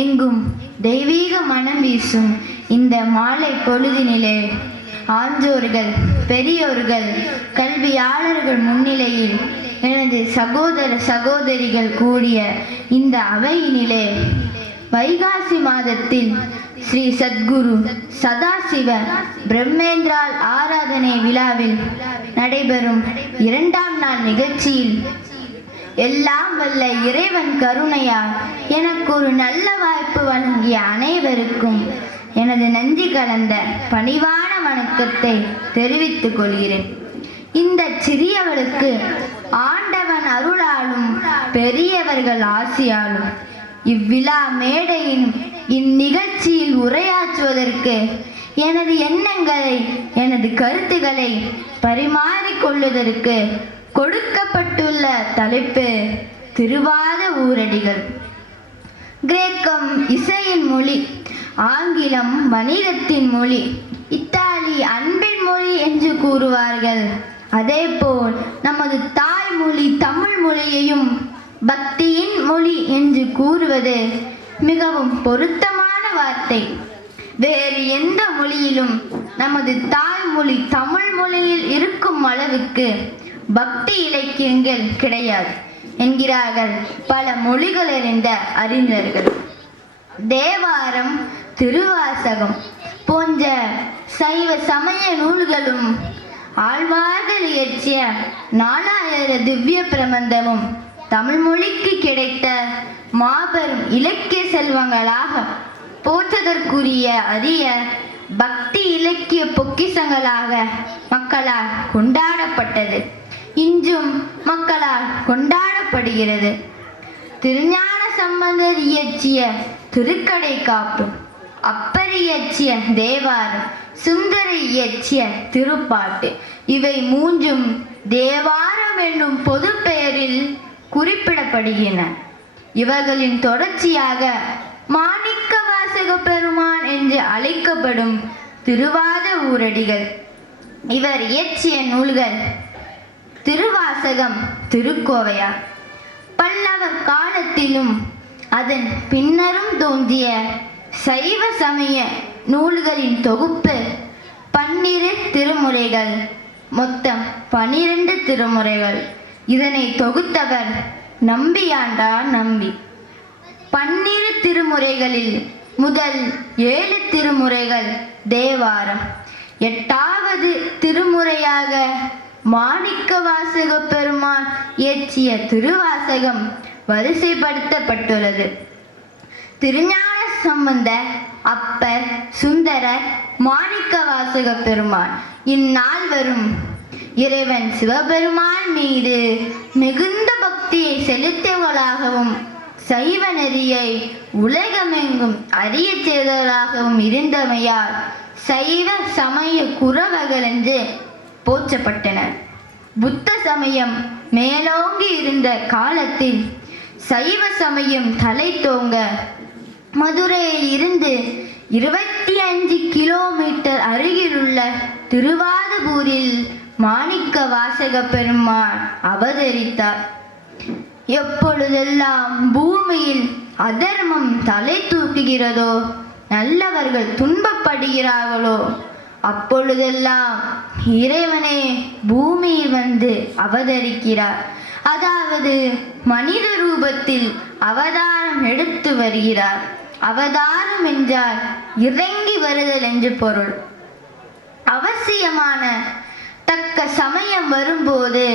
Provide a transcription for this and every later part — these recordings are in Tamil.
எங்கும் தெய்வீக மனம் வீசும் இந்த மாலை பொழுதினிலே ஆன்றோர்கள், பெரியோர்கள், கல்வியாளர்கள் முன்னிலையில் எனது சகோதர சகோதரிகள் கூடிய இந்த அவையினிலே வைகாசி மாதத்தில் ஸ்ரீ சத்குரு சதாசிவ பிரம்மேந்திரால் ஆராதனை விழாவில் நடைபெறும் 2ஆம் நாள் நிகழ்ச்சியில் எல்லாம் வல்ல இறைவன் கருணையால் எனக்கு ஒரு நல்ல வாய்ப்பு வழங்கிய அனைவருக்கும் எனது நன்றி கலந்த பணிவான வணக்கத்தை தெரிவித்துக் கொள்கிறேன். இந்த சிறியவளுக்கு ஆண்டவன் அருளாலும் பெரியவர்கள் ஆசியாலும் இவ்விழா மேடையின் இந்நிகழ்ச்சியில் உரையாற்றுவதற்கு எனது எண்ணங்களை, எனது கருத்துக்களை பரிமாறிக்கொள்வதற்கு கொடுக்கப்பட்டுள்ள தலைப்பு திருவாத ஊரடிகள். கிரேக்கம் இசையின் மொழி, ஆங்கிலம் வணிகத்தின் மொழி, இத்தாலி அன்பின் மொழி என்று கூறுவார்கள். அதேபோல் நமது தாய்மொழி தமிழ் மொழியையும் பக்தியின் மொழி என்று கூறுவது மிகவும் பொருத்தமான வார்த்தை. வேறு எந்த மொழியிலும் நமது தாய்மொழி தமிழ் மொழியில் இருக்கும் அளவுக்கு பக்தி இலக்கியங்கள் கிடையாது என்கிறார்கள் பல மொழிகள் அறிந்த அறிஞர்கள். தேவாரம், திருவாசகம் போன்ற சைவ சமய நூல்களும் ஆழ்வார்கள் இயற்றிய 4000 திவ்ய பிரபந்தமும் தமிழ் மொழிக்கு கிடைத்த மாபெரும் இலக்கிய செல்வங்களாக போற்றுதற்குரிய அரிய பக்தி இலக்கிய பொக்கிஷங்களாக மக்களால் கொண்டாடப்பட்டது. இன்றும் மக்களால் கொண்டாடப்படுகிறது. திருஞான சம்பந்தர் இயற்றிய திருக்கடைக்காப்பு, அப்பர் இயற்றிய தேவாரம், சுந்தரர் இயற்றிய திருப்பாட்டு, இவை மூன்றும் தேவாரம் என்னும் பொது பெயரில் குறிப்பிடப்படுகின்றன. இவர்களின் தொடர்ச்சியாக மாணிக்க வாசக பெருமான் என்று அழைக்கப்படும் திருவாத ஊரடிகள். இவர் இயற்றிய நூல்கள் திருவாசகம், திருக்கோவையார். பல்லவர் காலத்திலும் அதன் பின்னரும் தோன்றிய சைவ சமய நூல்களின் தொகுப்பு 12 திருமுறைகள், மொத்தம் 12 திருமுறைகள். இதனை தொகுத்தவர் நம்பியாண்டார் நம்பி. 12 திருமுறைகளில் முதல் 7 திருமுறைகள் தேவாரம், 8வது திருமுறையாக மாணிக்க வாசக பெருமான் இயற்றிய திருவாசகம் வரிசைப்படுத்தப்பட்டுள்ளது. திருஞான சம்பந்தர், அப்பர், சுந்தரர், மாணிக்க வாசக பெருமான் இந்நால்வரும் இறைவன் சிவபெருமான் மீது மிகுந்த பக்தியை செலுத்தியவர்களாகவும் சைவ நெறியை உலகமெங்கும் அறிய செய்தவர்களாகவும் இருந்தமையால் சைவ சமய குரவர்கள் என்று போற்றப்பட்டனர். புத்த சமயம் மேலோங்கி இருந்த காலத்தில் சைவ சமயம் தலை தோங்க மதுரையில் இருந்து 25 கிலோமீட்டர் அருகிலுள்ள திருவாதபூரில் மாணிக்க வாசக பெருமான் அவதரித்தார். எப்பொழுதெல்லாம் பூமியில் அதர்மம் தலை தூக்குகிறதோ, நல்லவர்கள் துன்பப்படுகிறார்களோ, அப்பொழுதெல்லாம் இறைவனே பூமியில் வந்து அவதரிக்கிறார். அதாவது மனித ரூபத்தில் அவதாரம் எடுத்து வருகிறார். அவதாரம் என்றால் இறங்கி வருதல் என்று பொருள். அவசியமான தக்க சமயம் வரும்போது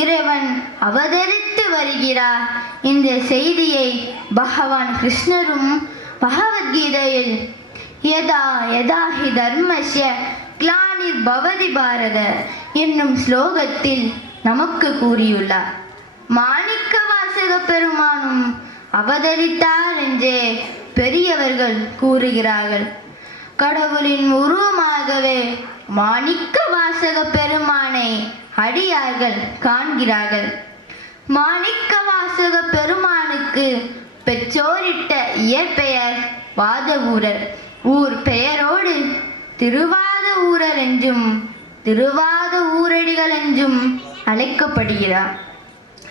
இறைவன் அவதரித்து வருகிறார் என்ற செய்தியை பகவான் கிருஷ்ணரும் பகவத்கீதையில் யதா யதா ஹி தர்மஸ்ய க்ளானிர் பவதி பாரத என்னும் ஸ்லோகத்தில் நமக்கு கூறியுள்ளார். மாணிக்க வாசக பெருமானும் அவதரித்தார் என்றே பெரியவர்கள் கூறுகிறார்கள். கடவுளின் உருவமாகவே மாணிக்க வாசக பெருமானை அடியார்கள் காண்கிறார்கள். மாணிக்க வாசக பெருமானுக்கு பெற்றோரிட்ட இயற்பெயர் வாதவூரர். ஊர் பெயரோடு திருவாத ஊரர் என்றும் திருவாத ஊரடிகள் என்றும் அழைக்கப்படுகிறார்.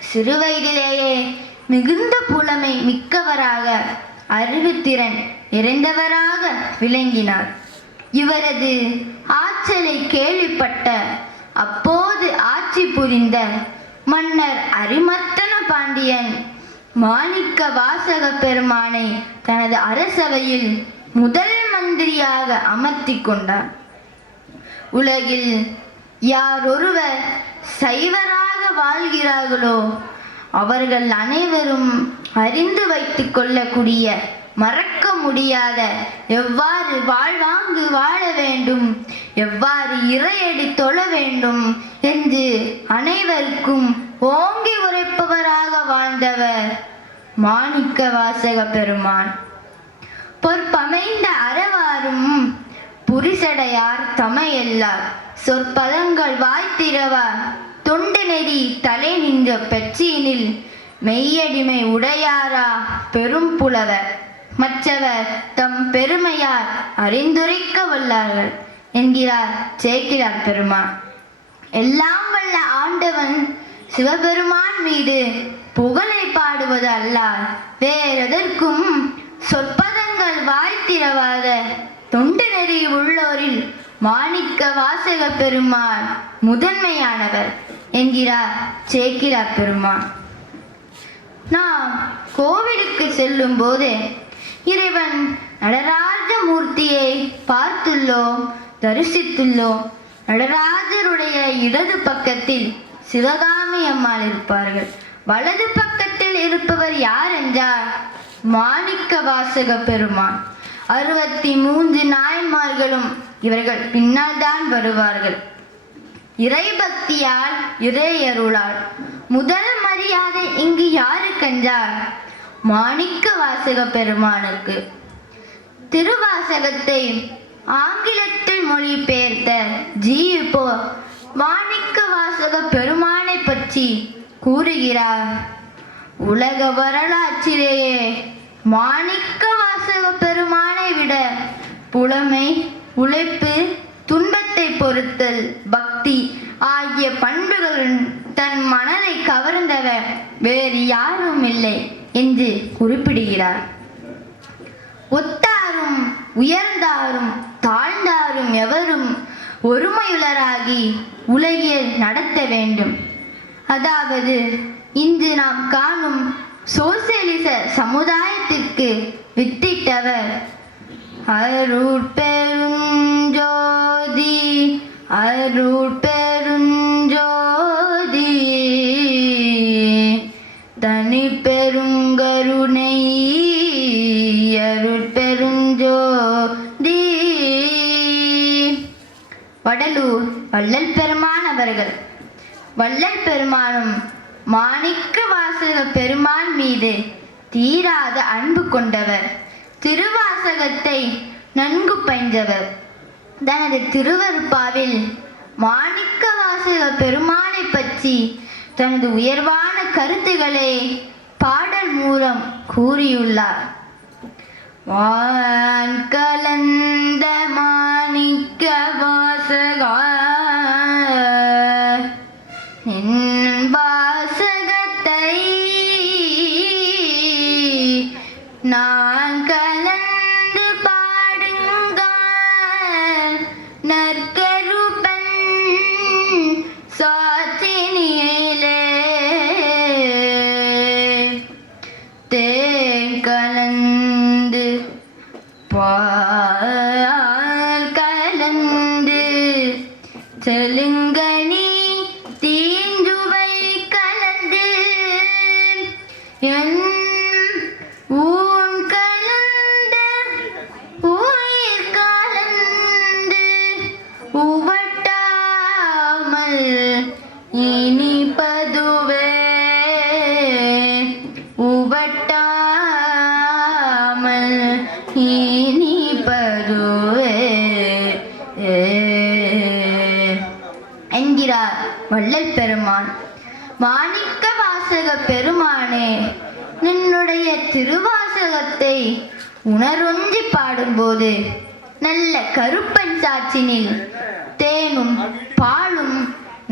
சிறுவயதிலேயே மிகுந்த புலமை மிக்கவராக அறிவுத்திறன் நிறைந்தவராக விளங்கினார். இவரது ஆற்றலை கேள்விப்பட்ட அப்போது ஆட்சி புரிந்த மன்னர் அரிமர்த்தன பாண்டியன் மாணிக்க வாசக பெருமானை தனது அரசவையில் முதல் மந்திரியாக அமர்த்தி கொண்டார். உலகில் யாரொருவர் சைவராக வாழ்கிறார்களோ அவர்கள் அனைவரும் அறிந்து வைத்துக் கொள்ளக்கூடிய மறக்க முடியாத எவ்வாறு வாழ்வாங்கு வாழ வேண்டும், எவ்வாறு இறையடி தொழ வேண்டும் என்று அனைவருக்கும் ஓங்கி உரைப்பவராக வாழ்ந்தவர் மாணிக்க வாசக பெருமான். பொற்பமைந்த அறவாரும் புரிசடையார் தமையெல்லார் சொற்பதங்கள் வாய்த்திரவார் தொண்டு நெறி தலை நின்ற பெற்றியினில் மெய்யடிமை உடையாரா பெரும் புலவர் மற்றவர் தம் பெருமையார் அறிந்துரைக்க வல்லார்கள் என்கிறார் சேக்கிழார் பெருமான். எல்லாம் வல்ல ஆண்டவன் சிவபெருமான் மீது புகழை பாடுவது அல்லால் வேறெதற்கும் சொற்பதங்கள் வாய்த்திரவாத தொண்டு நெறி உள்ளோரில் மாணிக்க வாசக பெருமான் முதன்மையானவர் என்கிறார் சேக்கிழார் பெருமான். நாம் கோவிலுக்கு செல்லும் போது இறைவன் நடராஜ மூர்த்தியை பார்த்துள்ளோம், தரிசித்துள்ளோம். நடராஜருடைய இடது பக்கத்தில் சிவகாமி அம்மாள் இருப்பார்கள். வலது பக்கத்தில் இருப்பவர் யார் என்றால் மாணிக்க வாசக பெருமான். 63 நாயன்மார்களும் இவர்கள் பின்னால் தான் வருவார்கள். இறைபக்தியால் இறையருளால் முதல் மரியாதை இங்கு யாருக்கென்றால் மாணிக்க வாசக பெருமானுக்கு. திருவாசகத்தை ஆங்கிலத்தில் மொழிபெயர்த்த ஜீப்போ மாணிக்க வாசக பெருமானை பற்றி கூறுகிறார். உலக வரலாற்றிலேயே மாணிக்க வாசக பெருமானை விட புலமை, உழைப்பு, துன்பத்தை பொறுத்தல், பக்தி ஆகிய பண்புகளுடன் தன் மனதை கவர்ந்தவர் வேறு யாரும் இல்லை என்று குறிப்பிடுகிறார். ஒத்தாரும் உயர்ந்தாரும் தாழ்ந்தாரும் எவரும் ஒருமையுளராகி உலகில் நடத்த வேண்டும். அதாவது இன்று நாம் காணும் சோசியலிச சமுதாயத்திற்கு வித்திட்டவர் அருட்பெருஞ்சோதி அருட்பெருஞ்சோதி தனி பெருங்கருணை அருட்பெருஞ்சோதி. வடலூர் வள்ளல் பெருமான் அவர்கள். வள்ளல் பெருமானும் மாணிக்க வாசக பெருமான் மீது தீராத அன்பு கொண்டவர். திருவாசகத்தை நன்கு பயின்றவர். தனது திருவருப்பாவில் மாணிக்க வாசக பெருமானை பற்றி தனது உயர்வான கருத்துக்களை பாடல் மூலம் கூறியுள்ளார். வான் கலந்த மாணிக்க வாசகா வாசகத்தை நான் கலந்து பாடுங்கள் நற்கருப்பன் சாத்தினியிலே தேன் கலந்து பால் கலந்து தெலுங்கனி தீஞ்சுவை கலந்து என் ஊன் கலந்து உயிர் கலந்து உவட்டாமல் இனிப்பதுவே உவட்டாமல் இனிப்பதுவே என்கிறார் வள்ளல் பெருமான். மாணிக்க வாசக பெருமானே, நின்னுடைய திருவாசகத்தை உணர்வொன்றி பாடும்போது நல்ல கருப்பன் சாற்றினில் தேனும் பாலும்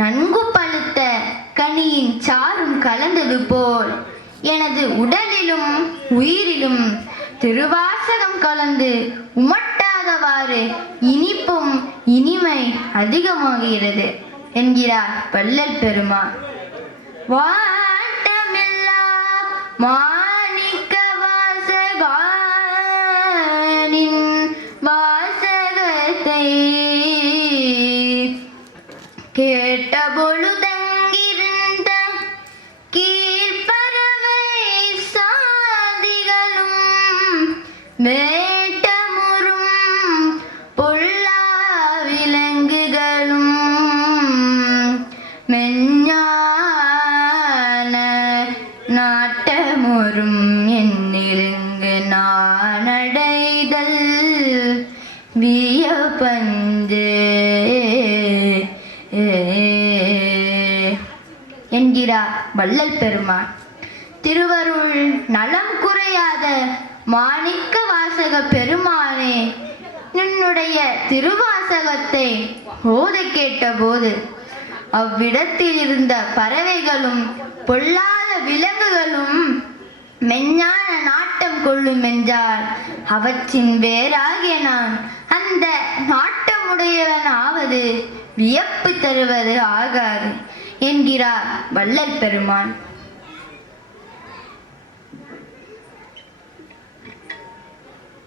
நன்கு பழுத்த கனியின் சாரும் கலந்தது போல் எனது உடலிலும் உயிரிலும் திருவாசகம் கலந்து உமட்டாதவாறு இனிப்பும் இனிமை அதிகமாகிறது என்கிறார் வள்ளல் பெருமான். வாட்டமில்லா மாணிக்க வாசகானின் வாசகத்தை கேட்ட பொழுதங்கிருந்த கீழ்ப்பறவை சாதிகளும் வேட்டமுறும் பொல்லா விலங்குகளும் மெஞ்ஞான நாட்டமுறும் என்னிருங்கு நானடைதல் வியப்பந்து என்கிறார் வள்ளல் பெருமான். திருவருள் நலம் குறையாத மாணிக்க வாசக பெருமானே, நின்னுடைய திருவாசகத்தை ஓத கேட்டபோது அவ்விடத்தில் இருந்த பறவைகளும் பொல்லாத விலங்குகளும் மெஞ்ஞான நாட்டம் கொள்ளும் என்றால் அவற்றின் வேறாகிய நான் அந்த நாட்டமுடையவன் ஆவது வியப்பு தருவது ஆகாது என்கிறார் வள்ளல் பெருமான்.